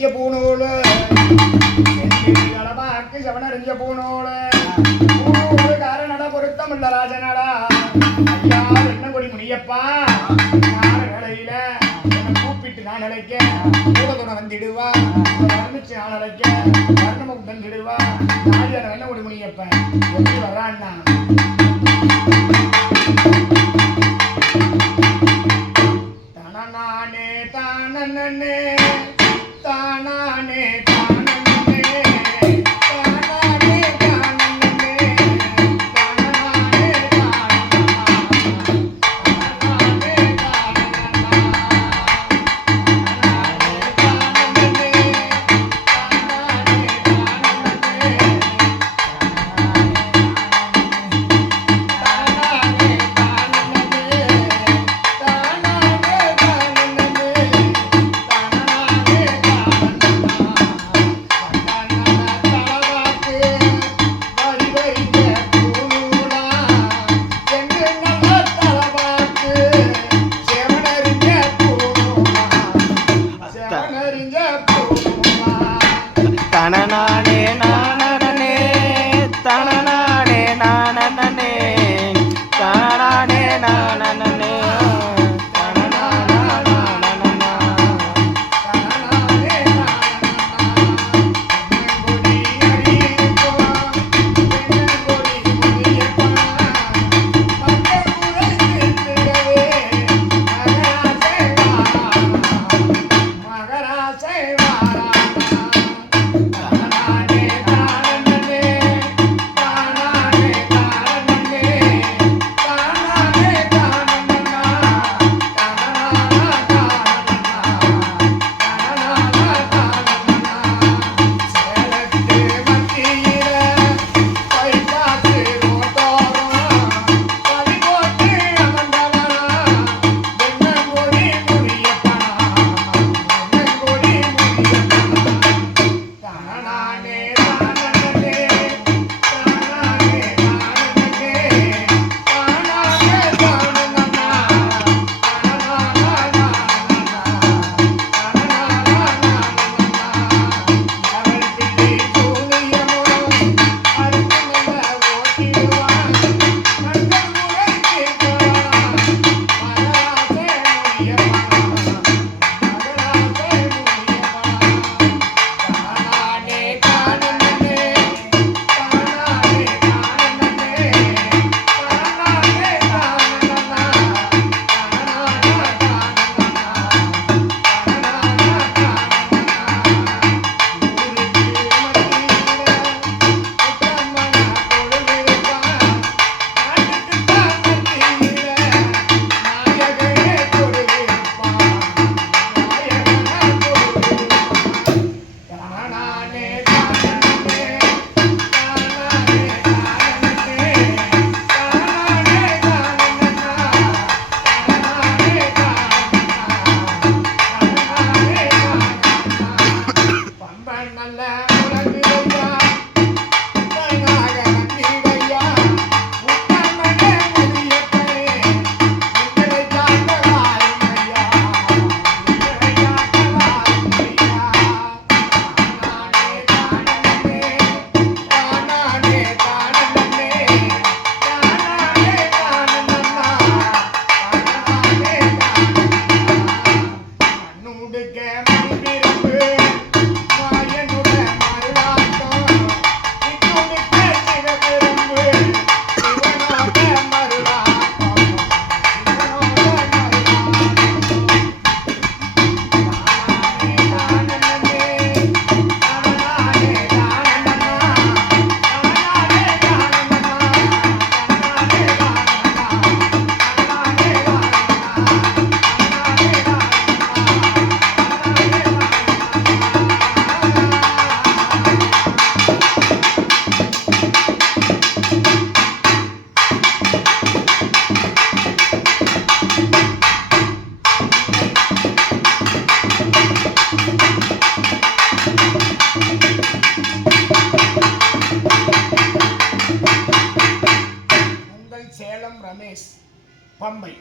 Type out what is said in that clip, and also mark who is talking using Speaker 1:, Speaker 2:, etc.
Speaker 1: செவனறிஞ்ச பூணூலு. அளவாக்கு செவனறிஞ்ச பூணூலு. பூணூலு காரணட பொருத்தம் இல்ல ராஜனடா. ஐயா என்ன கொடி முடியப்பா வேலையில? கூப்பிட்டு நான் நினைக்க பூதத்துணை வந்திடுவா. வர்ணிச்சு நான் நினைக்க வர்ணமும் தந்திடுவா. நாளியான என்ன கொடி முடியப்ப எப்படி வர்றான்னா? தானானே
Speaker 2: தானே પોતાના
Speaker 1: ને பம்பை